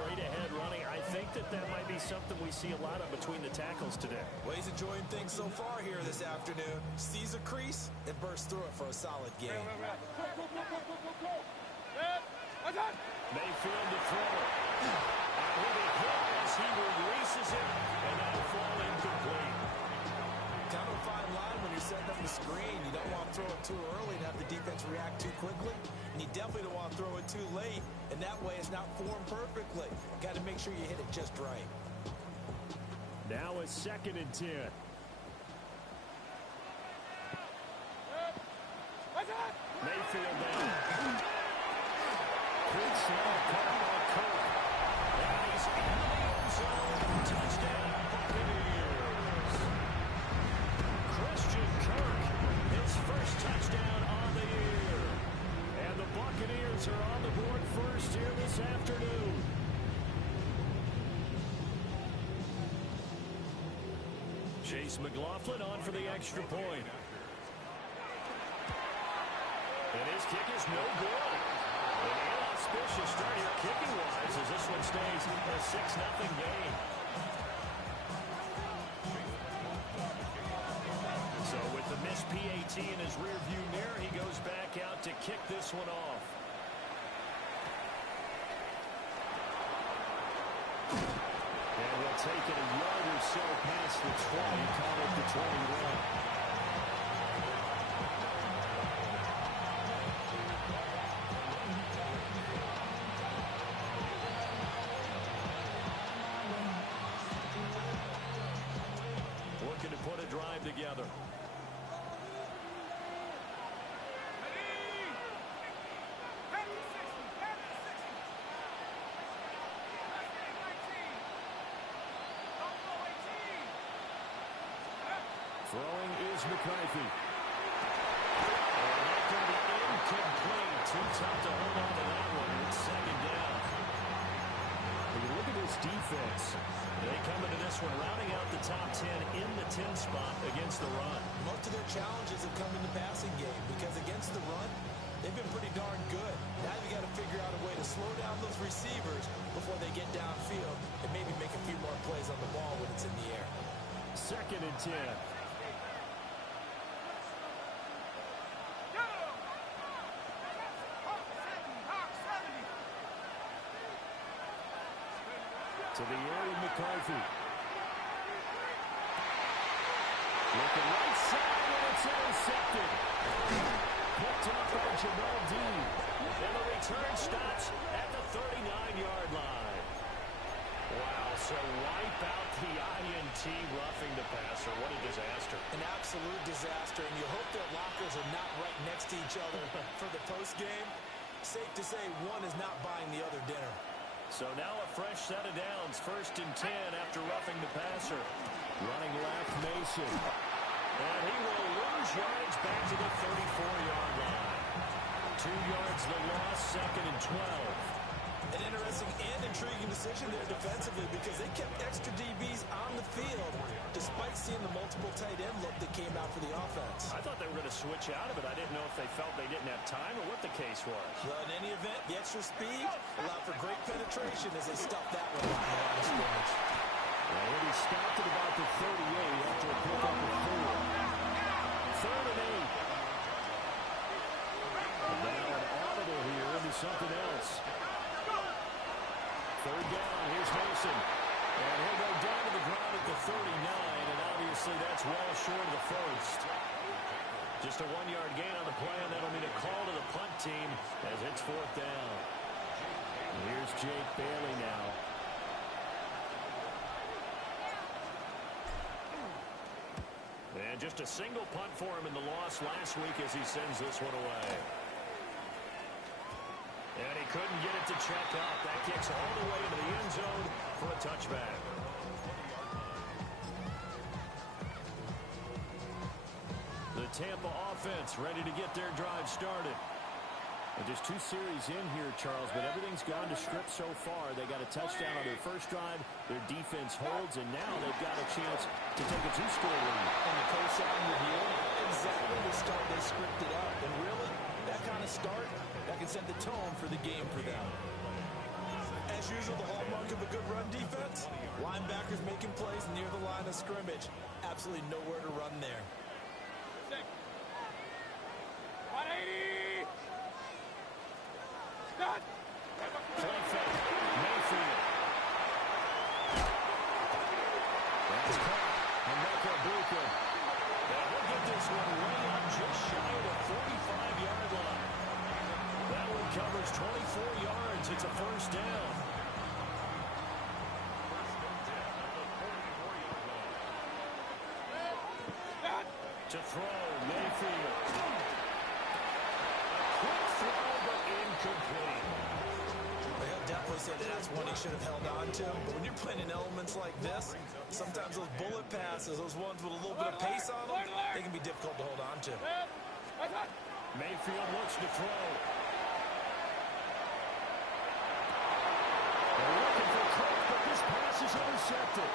straight ahead running. I think that might be something we see a lot of between the tackles today. Well, he's enjoying things so far here this afternoon. Sees a crease and bursts through it for a solid game. Mayfield to throw. And he'll be hit as he releases it, and that'll fall incomplete. Kind of a fine line when you're setting up the screen. You don't want to throw it too early and have the defense react too quickly. And you definitely don't want to throw it too late, and that way it's not formed perfectly. Got to make sure you hit it just right. Now it's 2nd and 10. Mayfield down. Quick snap, caught by Kirk. And he's in the end zone. Touchdown, Buccaneers. Christian Kirk, his first touchdown on the year. And the Buccaneers are on the board first here this afternoon. Chase McLaughlin on for the extra point. And his kick is no good. An inauspicious start here kicking-wise as this one stays a 6-0 game. So with the missed PAT in his rearview mirror, he goes back out to kick this one off. And we'll take it a yard or so past the 20, call it the 21. Looking to put a drive together. Throwing is McCarthy. And that can be incomplete. Too tough to hold on to that one. It's 2nd down. When you look at this defense, they come into this one rounding out the top 10 in the 10 spot against the run. Most of their challenges have come in the passing game because against the run, they've been pretty darn good. Now you got to figure out a way to slow down those receivers before they get downfield and maybe make a few more plays on the ball when it's in the air. 2nd and 10. To the air with McCarthy. Looking right side, and it's intercepted. Picked up by Jamal Dean. And the return stops at the 39-yard line. Wow, so wipe out the INT roughing the passer. What a disaster. An absolute disaster, and you hope their lockers are not right next to each other for the postgame. Safe to say one is not buying the other dinner. So now a fresh set of downs, 1st and 10 after roughing the passer. Running left, Mason. And he will lose yards back to the 34-yard line. 2 yards the loss, 2nd and 12. An interesting and intriguing decision there defensively because they kept extra DBs on the field despite seeing the multiple tight end look that came out for the offense. I thought they were going to switch out of it. I didn't know if they felt they didn't have time or what the case was. Well, in any event, the extra speed allowed for great penetration as they stuffed that one out in the line of scrimmage. Well, he stopped at about the 38 after a pickup of 4. 3rd and 8. Now an audible here into something else. 3rd down, here's Mason. And he'll go down to the ground at the 39, and obviously that's well short of the 1st. Just a 1-yard gain on the play, and that'll mean a call to the punt team as it's 4th down. And here's Jake Bailey now. And just a single punt for him in the loss last week as he sends this one away. And he couldn't get it to check up. That kicks all the way into the end zone for a touchback. The Tampa offense ready to get their drive started. And just 2 series in here, Charles, but everything's gone to script so far. They got a touchdown on their first drive. Their defense holds, and now they've got a chance to take a 2-score lead. And the coach on review, exactly the start they scripted up. And really, that kind of start, that can set the tone for the game for them. As usual, the hallmark of a good run defense? Linebackers making plays near the line of scrimmage. Absolutely nowhere to run there. 180. Start. Play fake. Mayfield. That's caught. And Michael Buka. Now he'll get this one way up just shy of the 45-yard line. That one covers 24 yards. It's a first down. To throw, Mayfield. A quick throw, but incomplete. He'll definitely say that's one he should have held on to. But when you're playing in elements like this, sometimes those bullet passes, those ones with a little bit of pace on them, they can be difficult to hold on to. Mayfield looks to throw. They're looking for Cook, but this pass is intercepted.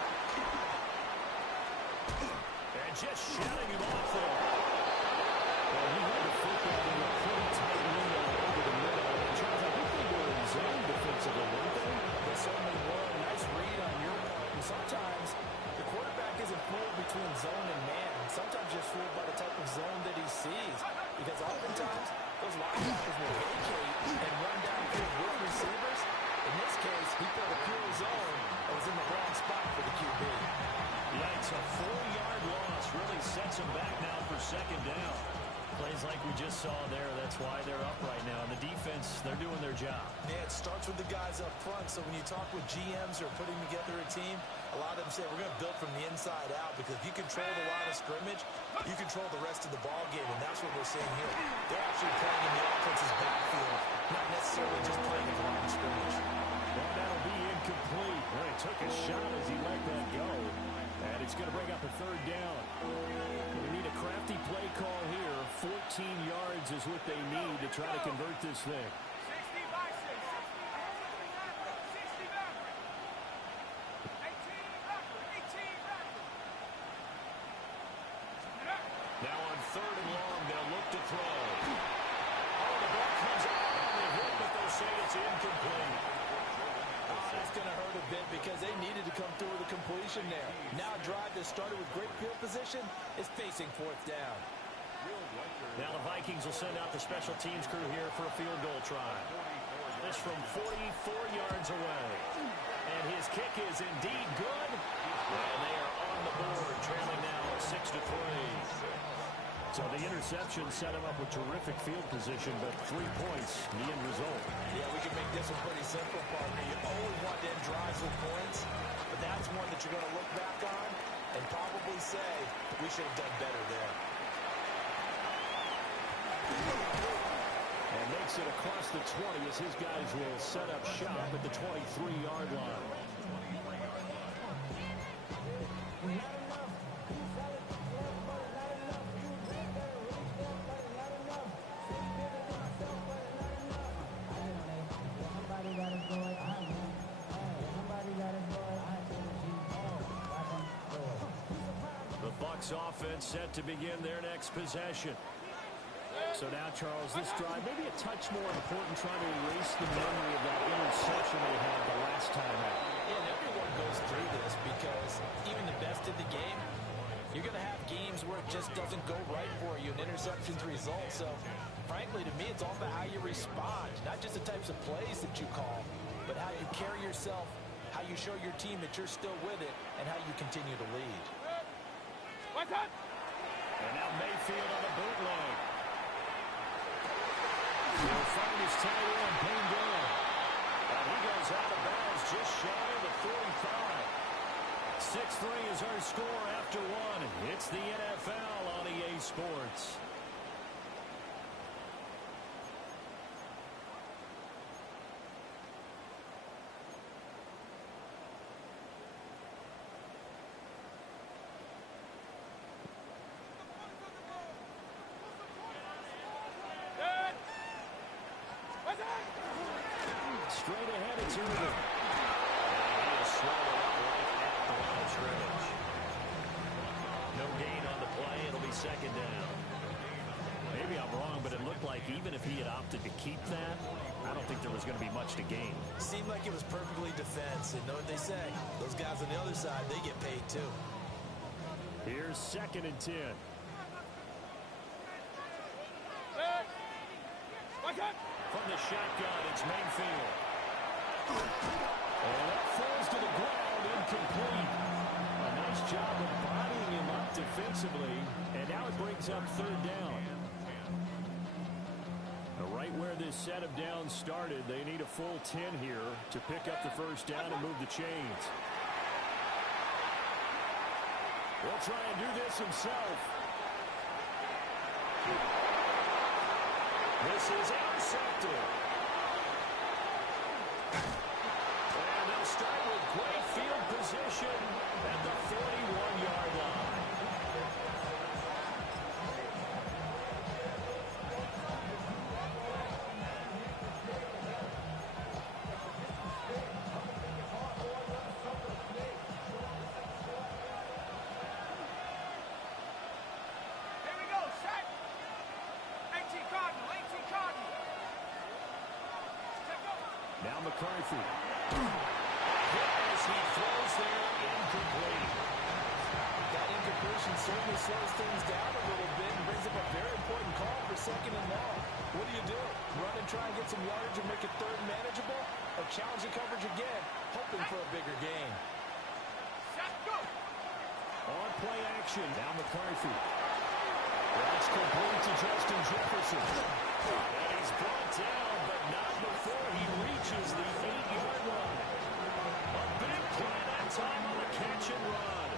And just shutting him off there. Well, he had the football in a pretty tight window over the middle. Charles, I think they were in zone defensively, weren't they? They certainly were. Nice read on your part. And sometimes the quarterback isn't fooled between zone and man. Sometimes you're fooled by the type of zone that he sees. Because oftentimes, those linebackers will vacate and run downfield with receivers. In this case, he put a pure zone that was in the wrong spot for the QB. Yeah, it's a 4-yard loss. Really sets him back now for second down. Plays like we just saw there. That's why they're up right now. And the defense, they're doing their job. Yeah, it starts with the guys up front. So when you talk with GMs who are putting together a team, a lot of them say we're going to build from the inside out, because if you control the line of scrimmage, you control the rest of the ball game, and that's what we're seeing here. They're actually playing in the offense's backfield, not necessarily just playing in the line of scrimmage. Well, that'll be incomplete. Well, he took a shot as he let that go. And it's going to bring up a third down. We need a crafty play call here. 14 yards is what they need to try to convert this thing. 60 boxes. 60 backward. 18 backward. 18 backward. Now on third and long, they'll look to throw. Oh, the ball comes out on the hit, but they'll say it's incomplete. That's going to hurt a bit because they needed to come through with a completion there. Now a drive that started with great field position is facing fourth down. Now the Vikings will send out the special teams crew here for a field goal try. This from 44 yards away. And his kick is indeed good. And they are on the board, trailing now 6-3. So the interception set him up with terrific field position, but 3 points, the end result. Yeah, we can make this one pretty simple, partner. You always want to end drives with points, but that's one that you're going to look back on and probably say, we should have done better there. And makes it across the 20 as his guys will set up shop at the 23-yard line. Offense set to begin their next possession. So now, Charles, this drive maybe a touch more important, trying to erase the memory of that interception they had the last time out. Yeah, and everyone goes through this because even the best in the game, you're going to have games where it just doesn't go right for you and interceptions result. So, frankly, to me, it's all about how you respond, not just the types of plays that you call, but how you carry yourself, how you show your team that you're still with it, and how you continue to lead. What's up? And now Mayfield on the bootleg. He'll find his tight end, pinned down. And he goes out of bounds just shy of the 45. 6-3 is our score after one. It's the NFL on EA Sports. Straight ahead, it's Irvin. And he is swallowed up right at the line of scrimmage. No gain on the play. It'll be second down. Maybe I'm wrong, but it looked like even if he had opted to keep that, I don't think there was going to be much to gain. Seemed like it was perfectly defense. defense. And know what they say. Those guys on the other side, they get paid too. Here's 2nd and 10. From the shotgun, it's Mayfield. And that falls to the ground, incomplete. A nice job of bodying him up defensively, and now it brings up 3rd down. Right where this set of downs started, they need a full 10 here to pick up the 1st down and move the chains. He'll try and do this himself. This is intercepted. And they'll start with great field position at the 41-yard line. Now McCarthy. Yes, he throws there, incomplete. That incompletion certainly slows things down a little bit and brings up a very important call for 2nd and long. What do? Run and try and get some yardage and make it 3rd manageable? Or challenge the coverage again, hoping for a bigger gain? On play action, now McCarthy. That's complete to Justin Jefferson. And he's brought down, but not before he reaches the 8-yard line. A big play that time on the catch and run.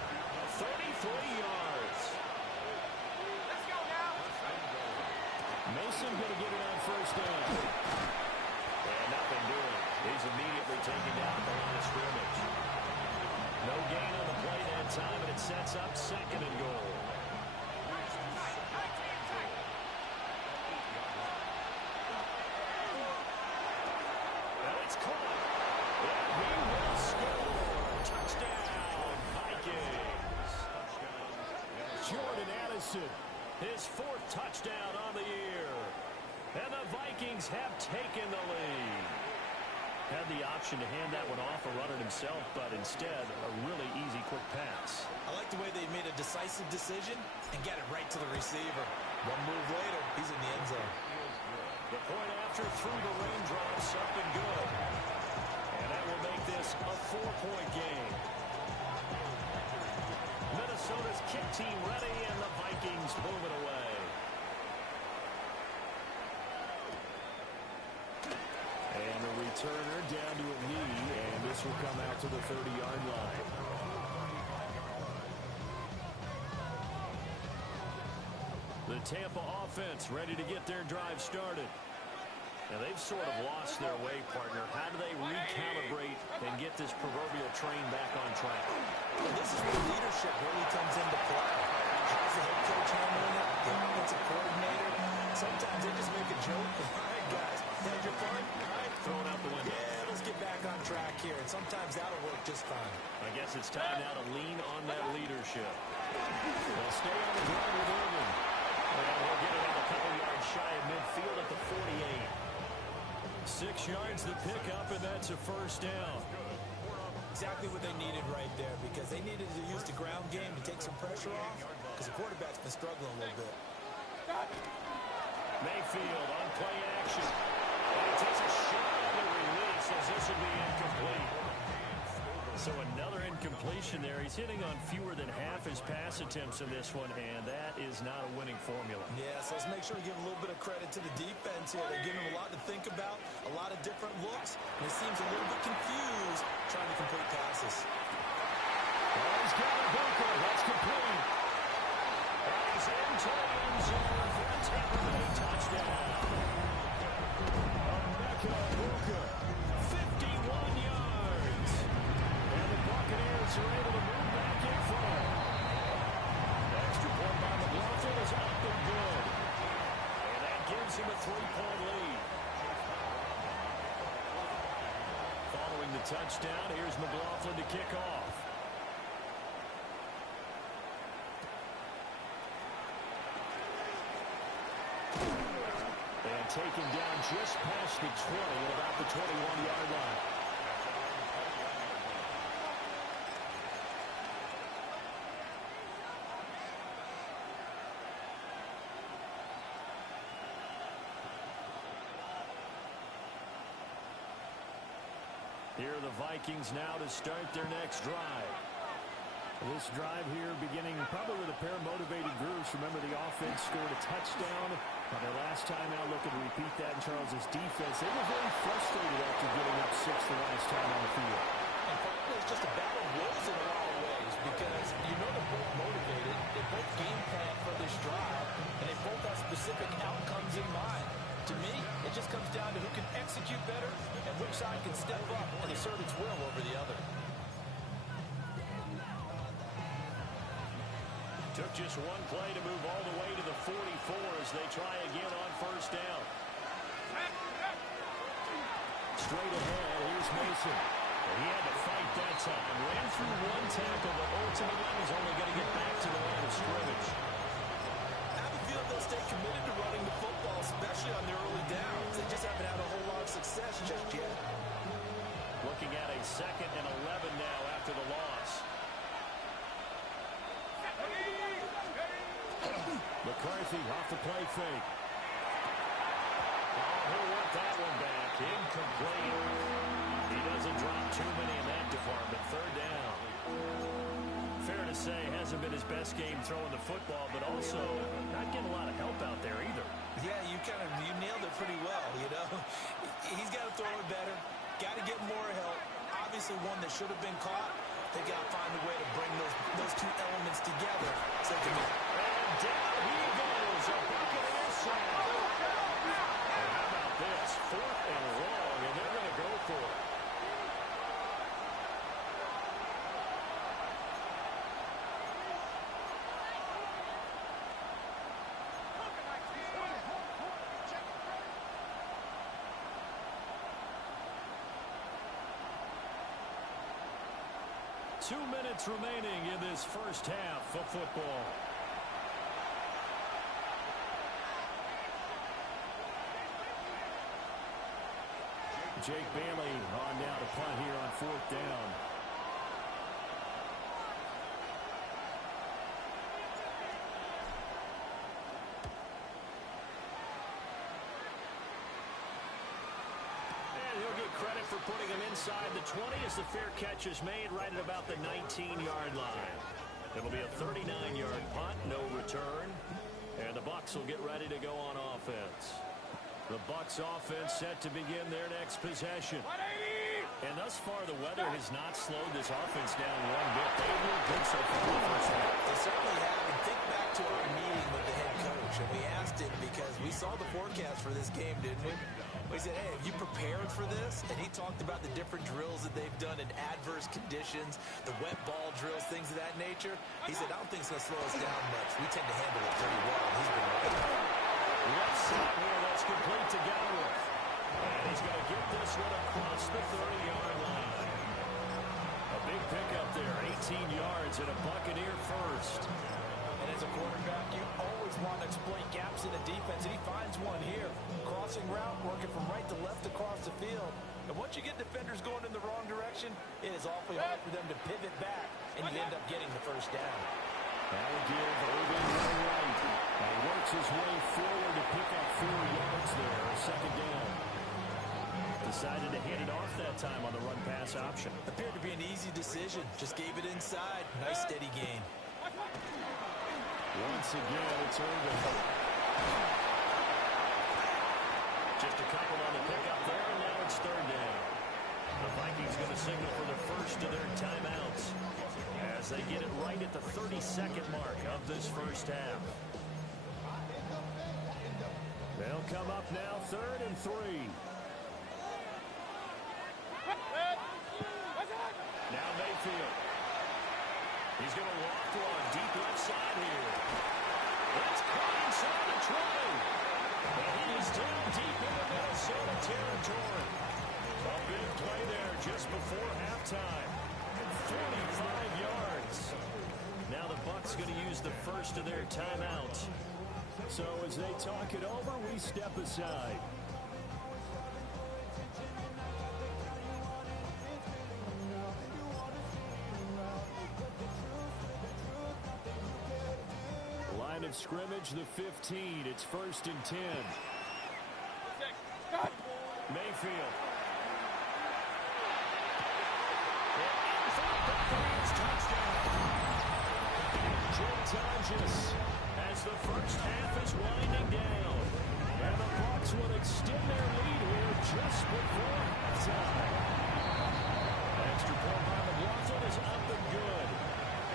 33 yards. Let's go now. Mason going to get it on 1st down. And nothing doing. He's immediately taken down at the line of scrimmage. No gain on the play that time, and it sets up 2nd and goal. It's caught. And he will score. Touchdown, Vikings. Jordan Addison, his 4th touchdown on the year. And the Vikings have taken the lead. Had the option to hand that one off or run it himself, but instead, a really easy, quick pass. I like the way they made a decisive decision and got it right to the receiver. One move later, he's in the end zone. The point after through the raindrops, up and good. And that will make this a 4-point game. Minnesota's kick team ready, and the Vikings move it away. And the returner down to a knee, and this will come out to the 30-yard line. The Tampa offense ready to get their drive started. Now they've sort of lost their way, partner. How do they recalibrate and get this proverbial train back on track? Well, this is where leadership really comes into play. How's the head coach handling it? The offensive coordinator. Sometimes they just make a joke. All right, guys, had your fun? All right, Throw it out the window. yeah, let's get back on track here. And sometimes that'll work just fine. I guess it's time now to lean on that leadership. They'll stay on the ground with Irvin. And we'll get it on a couple yards shy of midfield at the 48. 6 yards the pickup, and that's a 1st down. Exactly what they needed right there, because they needed to use the ground game to take some pressure off, because the quarterback's been struggling a little bit. Mayfield on play action. And he takes a shot on the release as this would be incomplete. So another incompletion there. He's hitting on fewer than half his pass attempts in this one, and that is not a winning formula. Yes, let's make sure we give a little bit of credit to the defense here. They're giving him a lot to think about, a lot of different looks, and he seems a little bit confused trying to complete passes. Oh, he's got a Booker. That's complete. And he's into the end zone for a Tampa Bay touchdown. Booker, 51 yards. And the Buccaneers are able to move back in front. Extra point by McLaughlin is up and good. And that gives him a 3-point lead. Following the touchdown, here's McLaughlin to kick off. And taken down just past the 20 at about the 21-yard line. Here are the Vikings now to start their next drive. This drive here beginning probably with a pair of motivated groups. Remember, the offense scored a touchdown on their last time out. Looking to repeat that in Charles's defense. They were very frustrated after giving up 6 the last time on the field. And frankly, it's just a battle of wills in a lot of ways because you know they're both motivated. They both game plan for this drive, and they both have specific outcomes in mind. To me, it just comes down to who can execute better and which side can step up and assert its will over the other. Took just one play to move all the way to the 44 as they try again on first down. Straight ahead, here's Mason. He had to fight that time. Ran through one tackle, but ultimately he's only going to get back to the line of scrimmage. I have a feeling they'll stay committed to running the football, especially on their early downs. They just haven't had a whole lot of success just yet. Looking at a 2nd and 11 now after the loss. McCarthy off the play fake. Oh, he'll work that one back. Incomplete. He doesn't drop too many in that department. 3rd down. Fair to say, hasn't been his best game throwing the football, but also not getting a lot of help out there either. Yeah, you nailed it pretty well, you know. He's got to throw it better. Got to get more help. Obviously one that should have been caught. They got to find a way to bring those two elements together. So they can and down he goes. A Buccaneers sack. How about this? 4th and long, and they're going to go for it. Two minutes remaining in this first half of football. Jake Bailey on now to punt here on 4th down. Credit for putting him inside the 20 as the fair catch is made right at about the 19-yard line. It'll be a 39-yard punt, no return. And the Bucs will get ready to go on offense. The Bucs offense set to begin their next possession. And thus far, the weather has not slowed this offense down one bit. They've been good so far in the first half. They certainly have. And think back to our meeting with the head coach, and we asked him because we saw the forecast for this game, didn't we? We said, hey, have you prepared for this? And he talked about the different drills that they've done in adverse conditions, the wet ball drills, things of that nature. He said, I don't think it's going to slow us down much. We tend to handle it pretty well. He's been right. Left side here, that's complete to Gallup. And he's going to get this one across the 30-yard line. A big pickup there, 18 yards and a Buccaneer first. And as a quarterback, you always want to exploit gaps in the defense, and he finds one here. Crossing route, working from right to left across the field. And once you get defenders going in the wrong direction, it is awfully hard for them to pivot back, and you end up getting the first down. That'll give Irvin right. And he works his way forward to pick up 4 yards there, 2nd down. Decided to hand it off that time on the run-pass option. Appeared to be an easy decision. Just gave it inside. Nice steady gain. Once again, it's Irvin. Just a couple on the pickup there, and now it's 3rd down. The Vikings going to signal for the first of their timeouts as they get it right at the 32nd mark of this first half. They'll come up now, 3rd and 3. Now Mayfield. He's going to walk one deep left side here. That's caught inside the 20. And he is down deep into Minnesota territory. A big play there just before halftime. 45 yards. Now the Bucs going to use the first of their timeouts. So as they talk it over, we step aside. Line of scrimmage, the 15. It's 1st and 10. Mayfield. Buccaneers touchdown. Jim Tonjes as the first half is winding down. And the Bucs will extend their lead here just before halftime. Extra point by McLaughlin is up and good.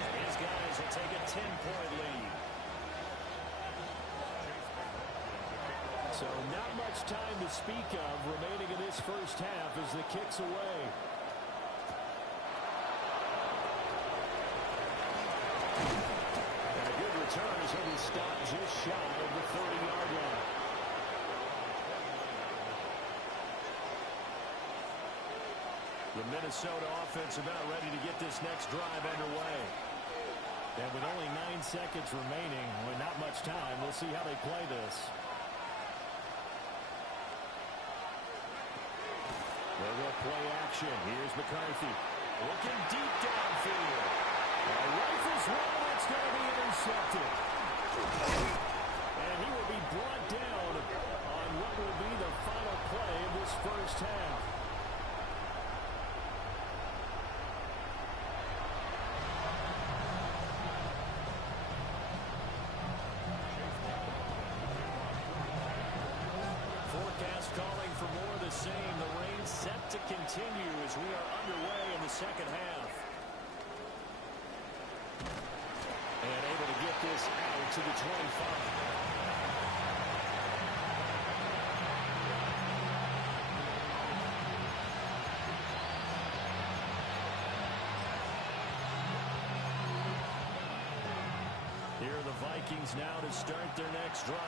And his guys will take a 10-point lead. So not much time to speak of remaining in this first half as the kick's away. And a good return as he'll be stopped just shy of the 30-yard line. The Minnesota offense about ready to get this next drive underway. And with only 9 seconds remaining, with not much time, we'll see how they play this. They will play action. Here's McCarthy. Looking deep downfield. A rifle's one that's going to be intercepted. And he will be brought down on what will be the final play of this first half. Forecast calling for more of the same. The rain set to continue as we are underway in the second half. And able to get this out to the 25. Here are the Vikings now to start their next drive.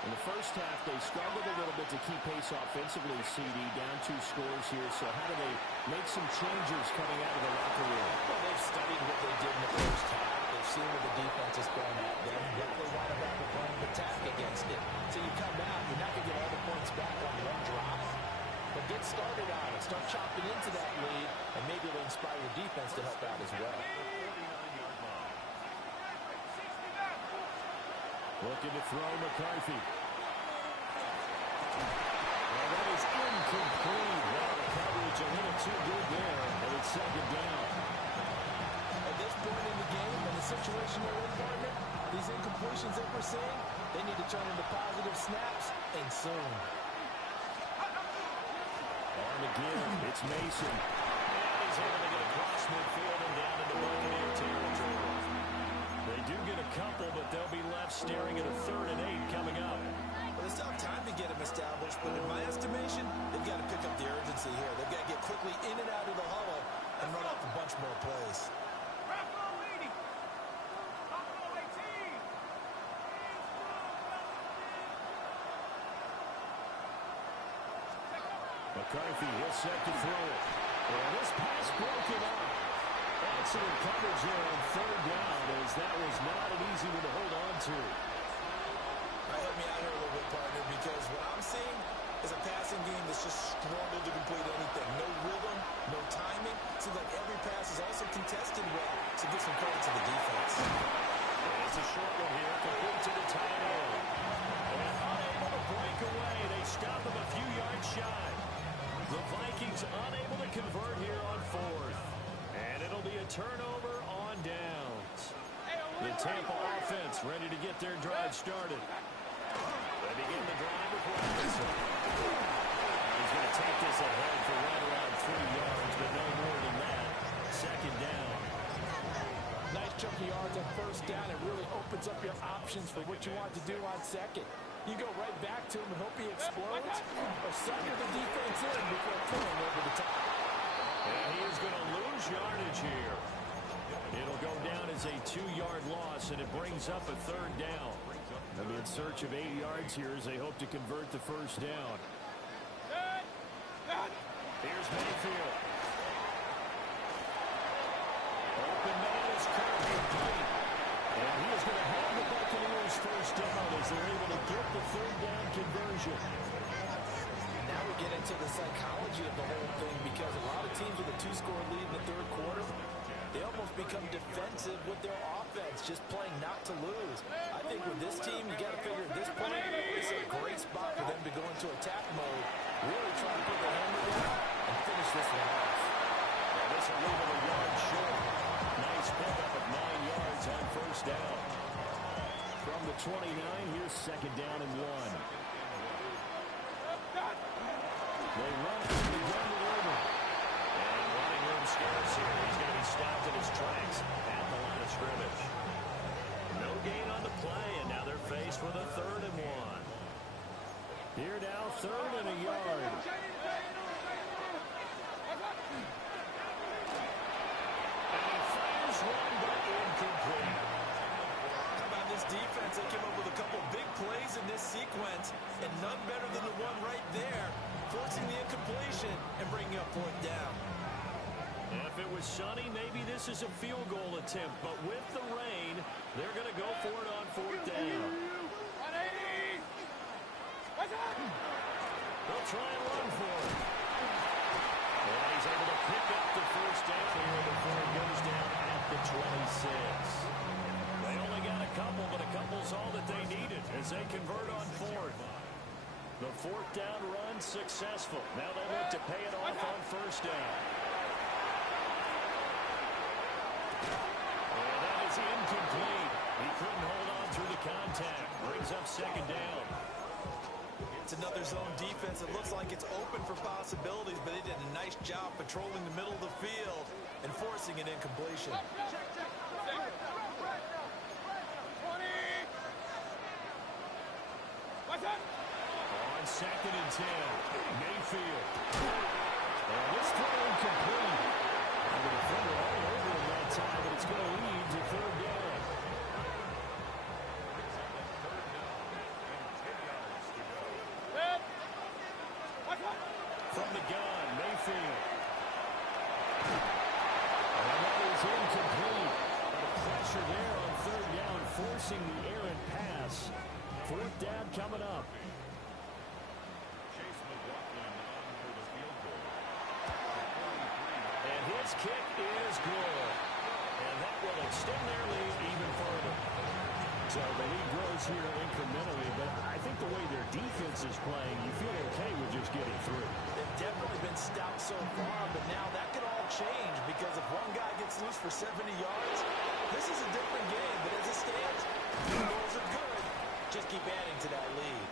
In the first half, they struggled a little bit to keep pace offensively, CD, down 2 scores here. So how do they make some changes coming out of the locker room? Well, they've studied what they did in the first half. They've seen what the defense is throwing at them. What they want to have a plan of attack against it. So you come out, you're not going to get all the points back on one drive. But get started on it. Start chopping into that lead, and maybe it'll inspire your defense to help out as well. Looking to throw McCarthy. Well, that is incomplete. Well, the coverage a little too good there, and it's second down. At this point in the game, in the situation they're in, partner, these incompletions that we're seeing, they need to turn into positive snaps, and soon. On again, it's Mason. And he's able to get across midfield and down into Buccaneer territory. They do get a couple, but they'll be left staring at a 3rd and 8 coming up. Well, they still have time to get them established, but in my estimation, they've got to pick up the urgency here. They've got to get quickly in and out of the huddle and run off a bunch more plays. McCarthy, he'll set to throw it. And this pass broken up. Excellent coverage there on 3rd down, as that was not an easy one to hold on to. Help me out here a little bit, partner, because what I'm seeing is a passing game that's just struggled to complete anything. No rhythm, no timing. Seems like every pass is also contested well. So give some credit to the defense. And it's a short one here, complete to the tight end. And unable to break away. They stop him a few yards shy. The Vikings unable to convert here on 4th. And it'll be a turnover on downs. The Tampa offense ready to get their drive started. They begin the drive with Robinson. He's going to take this ahead for right around 3 yards, but no more than that. Second down. Nice chunky yards on 1st down. It really opens up your options for what you want to do on 2nd. You go right back to him and hope he explodes, or sucker the defense in before throwing over the top. And he is going to lose yardage here. It'll go down as a 2-yard loss, and it brings up a 3rd down. They'll be in search of 8 yards here as they hope to convert the 1st down. Here's Mayfield. Open man is Kirby. And he is going to have the Buccaneers 1st down as they're able to get the 3rd down conversion. Now we get into the psychology of the whole thing, because a lot of teams with a 2-score lead in the 3rd quarter, they almost become defensive with their offense, just playing not to lose. I think with this team, you got to figure at this point, it's a great spot for them to go into attack mode, really try to put the hammer down and finish this one off. This will leave him a yard first down. From the 29, here's second down and 1. They run it to the gun over. And running room scarce here. He's going to be stopped in his tracks at the line of scrimmage. No gain on the play, and now they're faced with a 3rd and 1. Here now, 3rd and a yard. And he fires one, but incomplete. How about this defense? They came up with a couple big plays in this sequence, and none better than the one right there, forcing the incompletion and bringing up 4th down. If it was sunny, maybe this is a field goal attempt, but with the rain, they're going to go for it on 4th down. They'll try and run for it. And he's able to pick up the first down here before it goes down at the 26. They only got a couple, but a couple's all that they needed as they convert on 4th. The 4th down run successful. Now they look to pay it off on 1st down. And that is incomplete. He couldn't hold on through the contact. Brings up second down. It's another zone defense. It looks like it's open for possibilities, but they did a nice job patrolling the middle of the field and forcing an incompletion. On 2nd and 10, Mayfield. And this throw incomplete. And the defender all over him that time, but it's going to lead to 3rd down. From the gun, Mayfield. And that is incomplete. But a pressure there on 3rd down, forcing the errant pass. 4th down coming up. And his kick is good. And that will extend their lead even further. So the lead grows here incrementally, but I think the way their defense is playing, you feel okay with just getting through. They've definitely been stout so far, but now that could all change because if one guy gets loose for 70 yards, this is a different game. But as it stands, the goals are good. Just keep adding to that lead.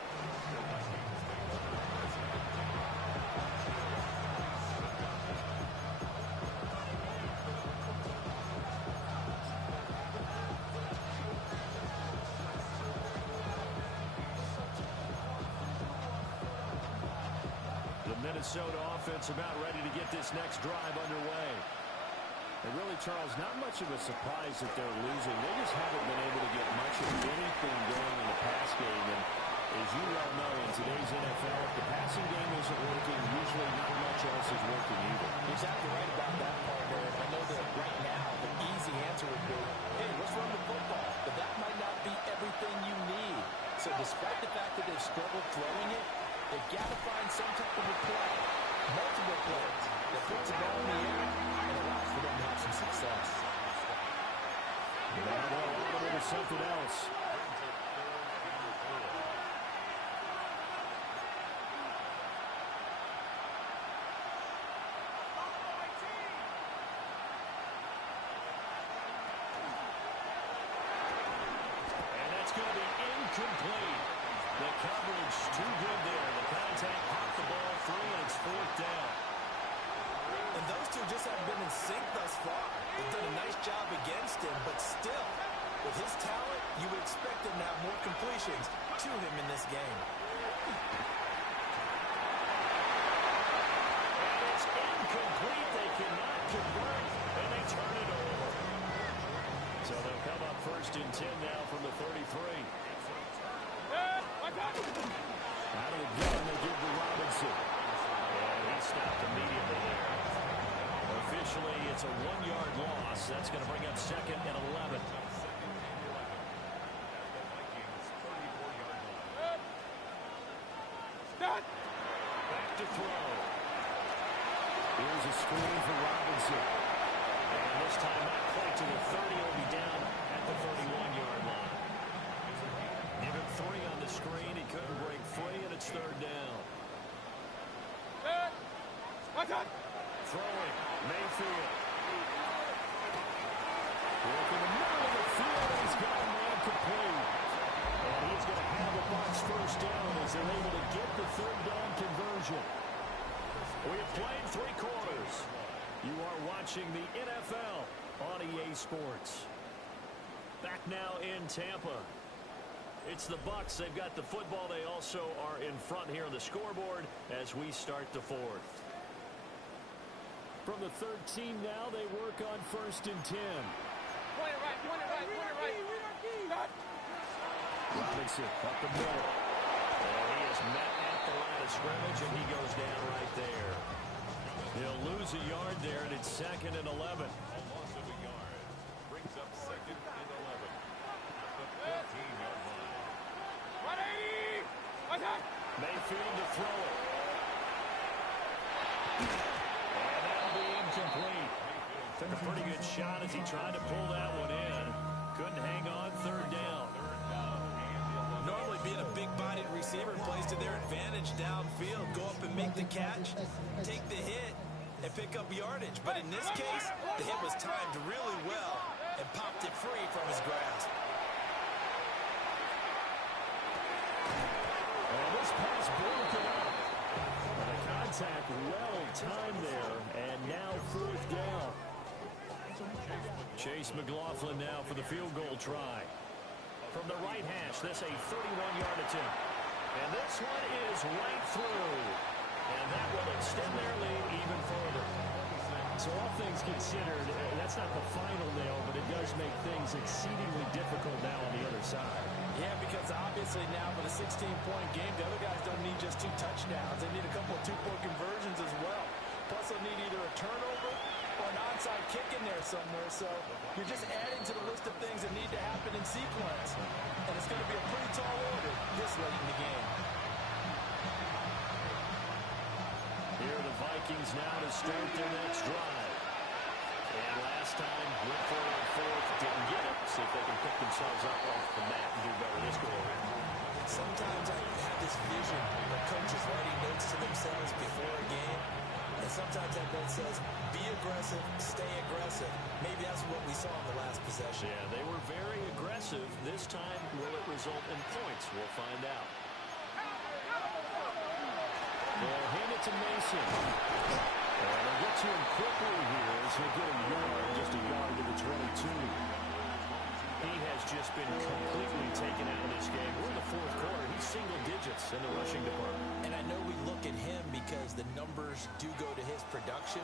Minnesota offense about ready to get this next drive underway. And really, Charles, not much of a surprise that they're losing. They just haven't been able to get much of anything going in the pass game. And as you well know, in today's NFL, if the passing game isn't working, usually not much else is working either. Exactly right about that, partner. I know that right now the easy answer would be, hey, let's run the football. But that might not be everything you need. So despite the fact that they've struggled throwing it, they've got to find some type of a play, multiple plays, that puts the ball in the air and allows for them to have some success. Now they'll open it to something else. And that's going to be incomplete. The coverage too good there. The contact popped the ball free, and it's 4th down. And those two just haven't been in sync thus far. They've done a nice job against him, but still, with his talent, you would expect him to have more completions to him in this game. And it's incomplete. They cannot convert, and they turn it over. So they'll come up 1st and 10 now from the 33. Out of the gun, they give to Robinson. And he stopped immediately there. Officially, it's a 1-yard loss. That's going to bring up 2nd and 11. Back to throw. Here's a screen for Robinson. And this time not quite to the 30. He'll be down at the 31-yard line. Give him 3 on the screen. He couldn't break free, and it's 3rd down. Throwing, Mayfield. Working the middle of the field, he's got conversion. We have played 3 quarters. You are watching the NFL on EA Sports. Back now in Tampa. It's the Bucs. They've got the football. They also are in front here on the scoreboard as we start the 4th. From the 13 now, they work on 1st and 10. Point it right, point it right, point it right. Robinson up the middle. And he is met at the line of scrimmage, and he goes down right there. He'll lose a yard there, and it's 2nd and 11. A loss of a yard. Brings up 2nd and 11. At the 14-yard line. 180! Mayfield to throw it. And that'll be incomplete. Took a pretty good shot as he tried to pull that one in. Couldn't hang on, 3rd down. Normally being a big-bodied receiver plays to their advantage downfield. Go up and make the catch, take the hit, and pick up yardage. But in this case, the hit was timed really well and popped it free from his grasp. And this pass broken up. And the contact well timed there, and now 4th down. Chase McLaughlin now for the field goal try. From the right hash, this a 31-yard attempt. And this one is right through. And that will extend their lead even further. So all things considered, that's not the final nail, but it does make things exceedingly difficult now on the other side. Yeah, because obviously now with a 16-point game, the other guys don't need just 2 touchdowns. They need a couple of 2-point conversions as well. Plus, they'll need either a turnover or an onside kick in there somewhere. So you're just adding to the list of things that need to happen in sequence. And it's going to be a pretty tall order this late in the game. Here are the Vikings now to start their next drive. And last time, went for it on 4th, didn't get it. See if they can pick themselves up off the mat and do better this go around. Sometimes I have this vision of coaches writing notes to themselves before a game. And sometimes that note says, be aggressive, stay aggressive. Maybe that's what we saw in the last possession. Yeah, they were very aggressive. This time, will it result in points? We'll find out. They'll hand it to Mason. And they'll get to him quickly here as he'll get a yard, just a yard to the 22. He has just been completely taken out of this game. We're in the 4th quarter. He's single digits in the rushing department. And I know we look at him because the numbers do go to his production.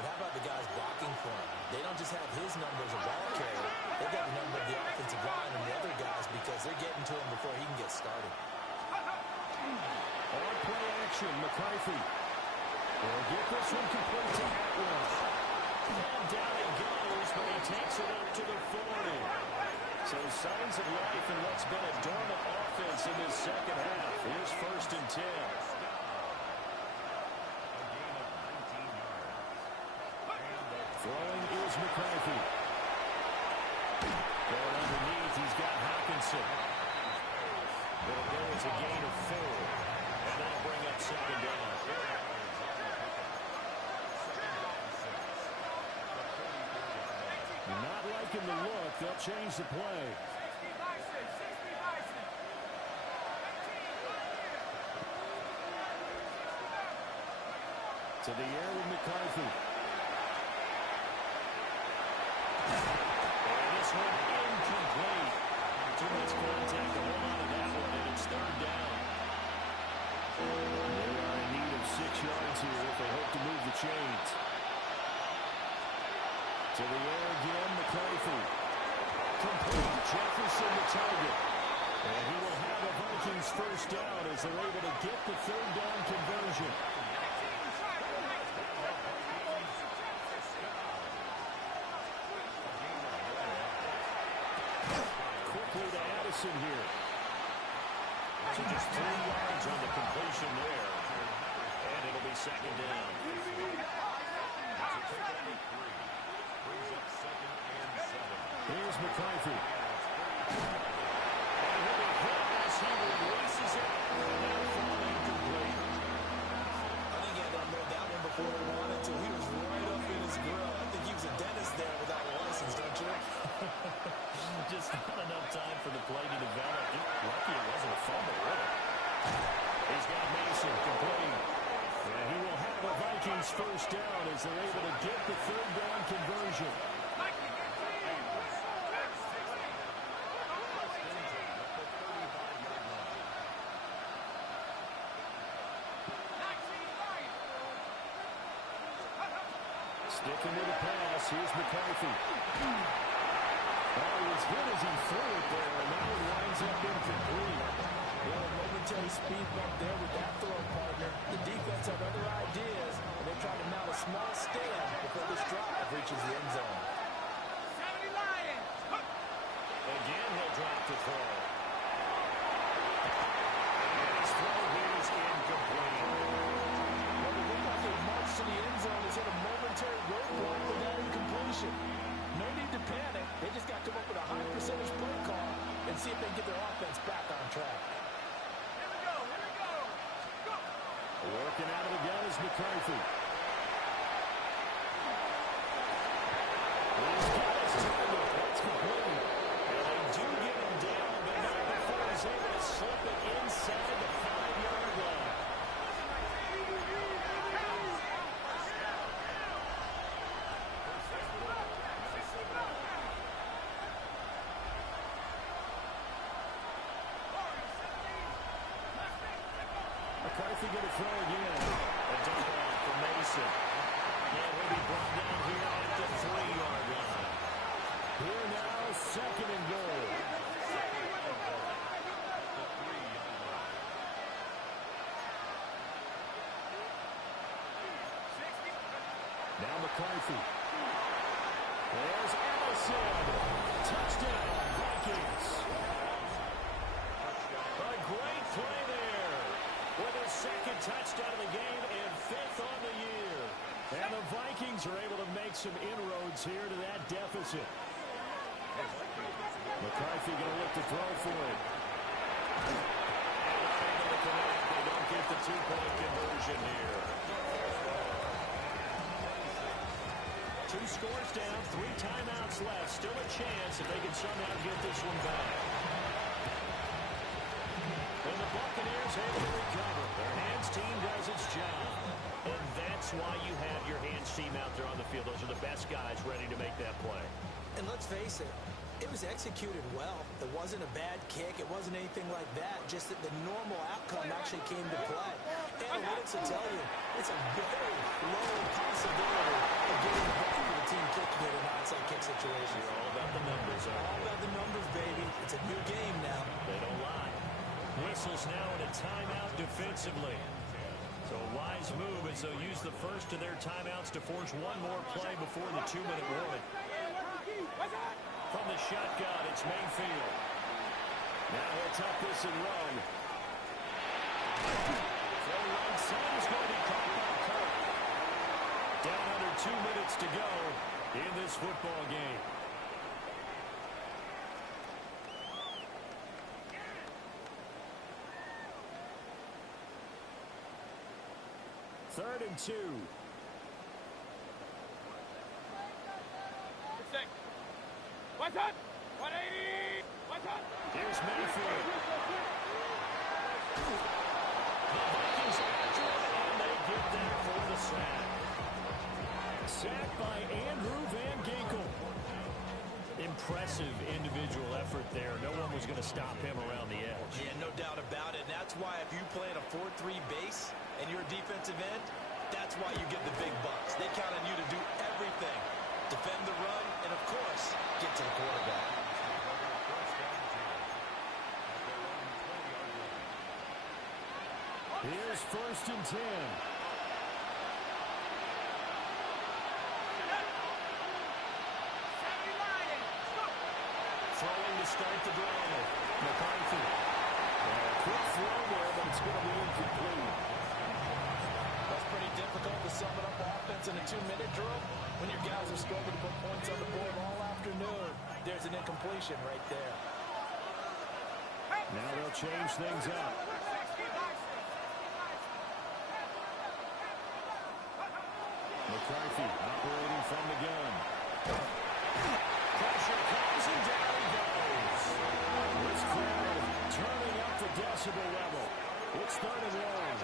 But how about the guys blocking for him? They don't just have his number as a ball carrier. They've got the number of the offensive line and the other guys because they're getting to him before he can get started. On play action, McCarthy. They'll get this one complete to Atwell. And down he goes, but he takes it up to the 40. So signs of life in what's been a dormant offense in this 2nd half. Here's 1st and 10. Throwing is McCarthy. Going underneath, he's got Hawkinson. It'll go as a gain of 4. And that'll bring up 2nd down. Not liking the look. They'll change the play. To the air with McCarthy. And this one incomplete. Too much contact to hold on to that one, and it's 3rd down. They are in need of 6 yards here if they hope to move the chains. To the air again, McCarthy. Complete. Jefferson the target. And he will have a Vikings 1st down as they're able to get the 3rd down conversion. Quickly to Addison here. So just 3 yards on the completion there. And it'll be 2nd down. Here's McCarthy. And he'll be hit as he releases it. And that'll fall incomplete. I think he had to unload that one before he wanted to. He was right up in his grill. I think he was a dentist there without a license, don't you? Just not enough time for the play to develop. Just lucky it wasn't a fumble, really. He's got Mason complete. first down as they're able to get the third down conversion. Sticking with the pass, here's McCarthy. Oh, as good as he threw it there, and now it winds up incomplete. Well, a momentary speed bump there with that throw, partner. The defense had other ideas, and they're trying to mount a small stand before this drive reaches the end zone. Again, he'll drop the throw. His throw here is incomplete. Well, it looked like a march to the end zone has hit a momentary roadblock with that incompletion. No need to panic. They just got to come up with a high percentage play call and see if they can get their offense back on track. Working out of the gun is McCarthy. He's got his target. That's complete. And they do get him down, but not before he's able to slip it inside the 5-yard line. McCarthy going to throw again. A dump off for Mason. And will be brought down here at the 3-yard line. Here now, second and goal. Now McCarthy. There's Allison. Touchdown, Vikings. A great play there. With his second touchdown of the game and 5th on the year. And the Vikings are able to make some inroads here to that deficit. McCarthy going to look to throw for it. And unable to connect. They don't get the 2-point conversion here. 2 scores down, 3 timeouts left. Still a chance if they can somehow get this one back. And the Buccaneers able to recover. Their hands team does its job. And that's why you have your hands team out there on the field. Those are the best guys ready to make that play. And let's face it, it was executed well. It wasn't a bad kick. It wasn't anything like that. Just that the normal outcome actually came to play. Analytics will tell you it's a very low possibility of getting back to the team kicking it in an onside kick situation. You're all about the numbers, huh? All about the numbers, baby. It's a new game now. They don't lie. Whistles now in a timeout defensively. So a wise move as they'll use the first of their timeouts to force one more play before the 2-minute warning. From the shotgun, it's Mayfield. Now he'll tuck this and run. Throw right side is going to be caught by Kirk. Down under 2 minutes to go in this football game. Third and 2. What's up? 180. What's up? Here's Mayfield. The Vikings after it, and they get there for the sack. Sacked by Andrew Van Ginkel. Impressive individual effort there. No one was going to stop him around the edge. Yeah, no doubt about it. And that's why if you play in a 4-3 base and you're a defensive end, that's why you get the big bucks. They count on you to do everything. Defend the run, and of course, get to the quarterback. Here's first and 10. Throwing to start the drive. McCarthy. Quick throw there, but it's going to be incomplete. That's pretty difficult to sum it up offense in a 2-minute drill when your guys are struggling to put points on the board all afternoon. There's an incompletion right there. Now they'll change things up. McCarthy operating from the gun. Pressure comes and down he goes. This crowd turning up the decibel level. It's third and long.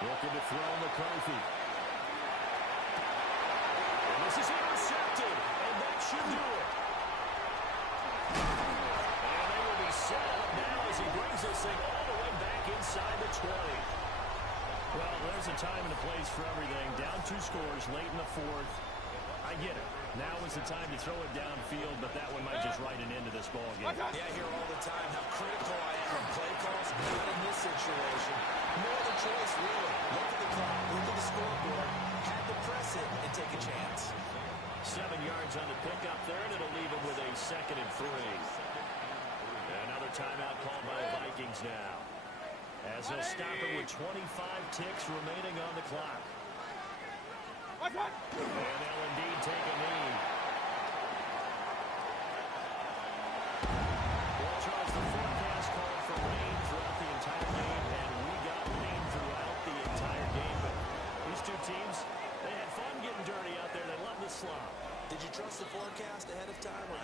Looking to throw McCarthy. And this is intercepted, and that should do it. And they will be set up now as he brings this thing all the way back inside the 20. Well, there's a time and a place for everything. Down 2 scores late in the 4th. I get it. Now is the time to throw it downfield, but that one might just write an end to this ball game. Yeah, I hear all the time how critical I am of play calls. Not in this situation. No other choice, really. Look at the clock. Look at the scoreboard. Had to press it and take a chance. 7 yards on the pickup there, and it'll leave him with a 2nd and 3. Another timeout called by the Vikings now, as they'll stop it with 25 ticks remaining on the clock. And they'll indeed take a knee. Well, Charles, the forecast called for rain throughout the entire game, and we got rain throughout the entire game. But these two teams, they had fun getting dirty out there. They love the slop. Did you trust the forecast ahead of time? Or